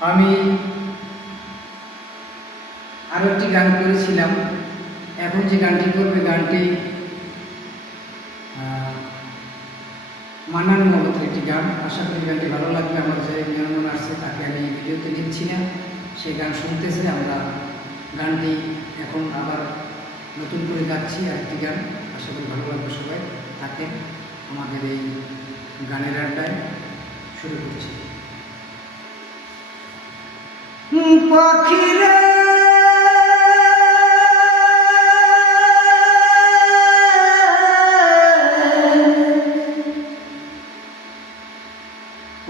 আমি আরও একটি গান করেছিলাম। এখন যে গানটি করবে, গানটি মান্নান মোহাম্মদের একটি গান। আশা করি গানটি ভালো লাগবে। আমার যে মেহমান আসছে তাকে আমি ভিডিওতে নিচ্ছি না, সেই গান শুনতেছে। আমরা গানটি এখন আবার নতুন করে গাচ্ছি, আরেকটি গান। আশা করি ভালো লাগবে সবাই। তাকে আমাদের এই গানের আড্ডায় শুরু করছি। পাখিরে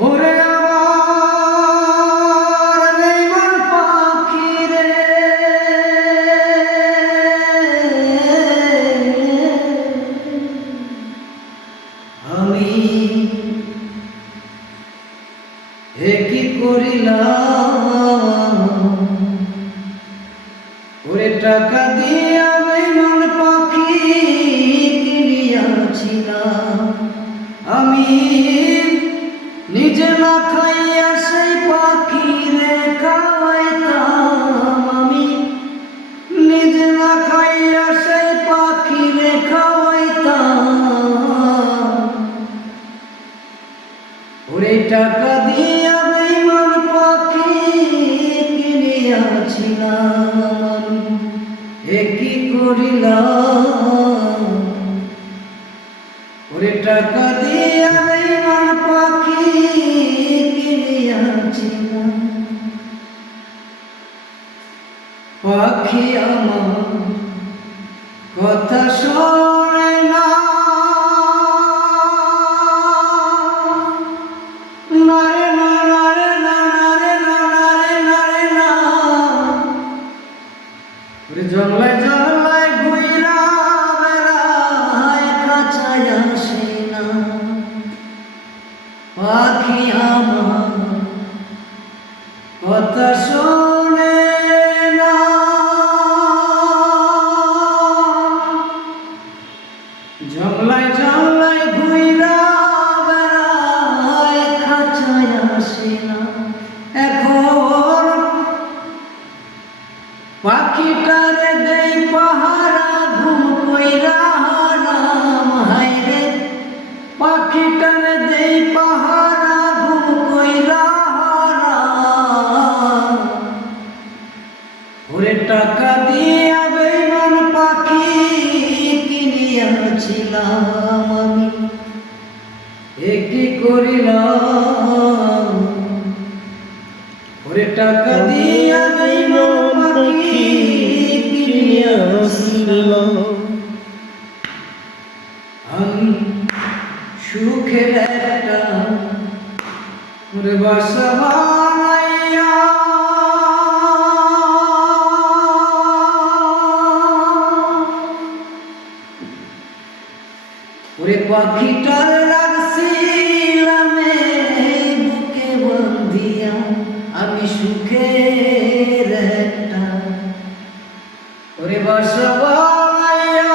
ওরে আমার নেইমান পাখিরে, আমি কি করিলাম ওরে টাকা দিয়া বেঈমান পাখি কিনিয়াছিলাম। আমি নিজে না খাইয়া সেই পাখিরে খাওয়াইতাম। আমি নিজে না খাইয়া সেই পাখিরে খাওয়াইতাম। ওরে টাকা দিয়া বেঈমান পাখি কিনিয়াছিলাম। কি করিলাম ওরে টাকা দিয়া বেঈমান পাখি কিনিয়াছিলাম। পাখি আমার কথা শোনে না, নারে না নারে না নারে না নারে নারে না। ওরে জংলায় জংলায় ঘুইরা বেড়ায়, কাছায় আসে না। পাখি আমার কথা শোনে না, জংলায় জংলায় ঘুইরা বেড়ায়, কাছায় আসে না। এখন পাখিটারে দেই পাহারা, ঘুম কইরা হারাম। হায়রে পাখিটারে দেই পাহারা, ঘুম কইরা হারাম। ওরে টাকা দিয়া বেঈমান পাখি কিনিয়াছিলাম। আমি কি করিলাম ওরে টাকা দিয়া বেঈমান পাখি কিনিয়াছিলাম। আমি সুখের একটা ওরে বাসা বানাইয়া, ওরে পাখিটার রাখছিলাম বুকে বন্ধিয়া। আমি সুখের একটা ওরে বাসা বানাইয়া,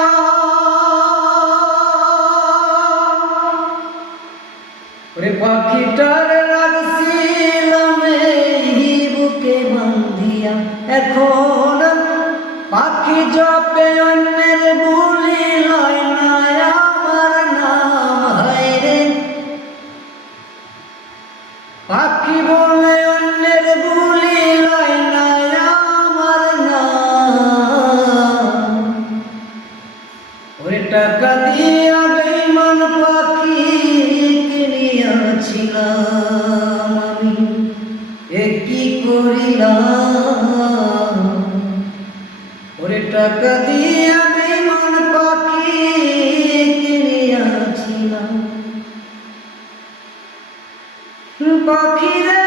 ওরে পাখিটার রাখছিলাম বুকে বান্ধিয়া। এখন পাখি জপে অন্যের বুলি, লয় না আমার নাম। হায়রে পাখি বলে অন্যের বুলি, লয় না আমার নাম। ওরে টাকা দিয়া বেঈমান পাখি কিনিয়াছিলাম। আমি কি করিলাম ওরে টাকা দিয়া বেঈমান পাখি কিনিয়াছিলাম। পাখিরে